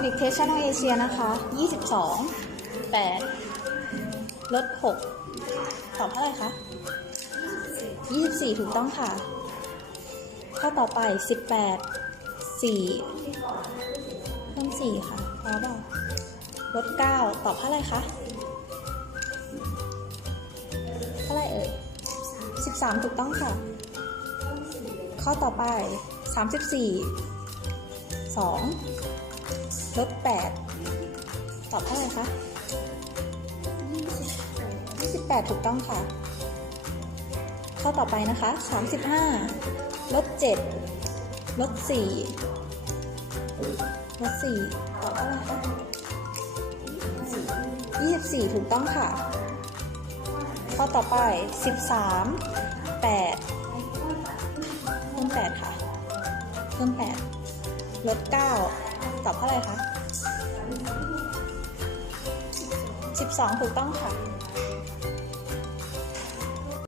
หลีกเทสชั่นเอเชียนะคะ 22 8 ลด 6 ตอบเท่าไหร่คะ 24 ถูกต้องค่ะ ข้อต่อไป 18 4 เพิ่ม 4 ค่ะพอเปล่าลด 9 ตอบเท่าไหร่คะ เท่าไหร่เอ่ย 13 ถูกต้องค่ะ ข้อต่อไป 34 2 ลด8ตอบเท่าไหร่คะ28ถูกต้องค่ะ ข้อต่อไปนะคะ35ลด7ลด4ลด4ตอบเท่าไหร่คะ24ถูกต้องค่ะ ข้อต่อไป13 8เพิ่ม8ค่ะ เพิ่ม8ลด9 ตอบเท่าไหร่คะ 12 ถูกต้องค่ะ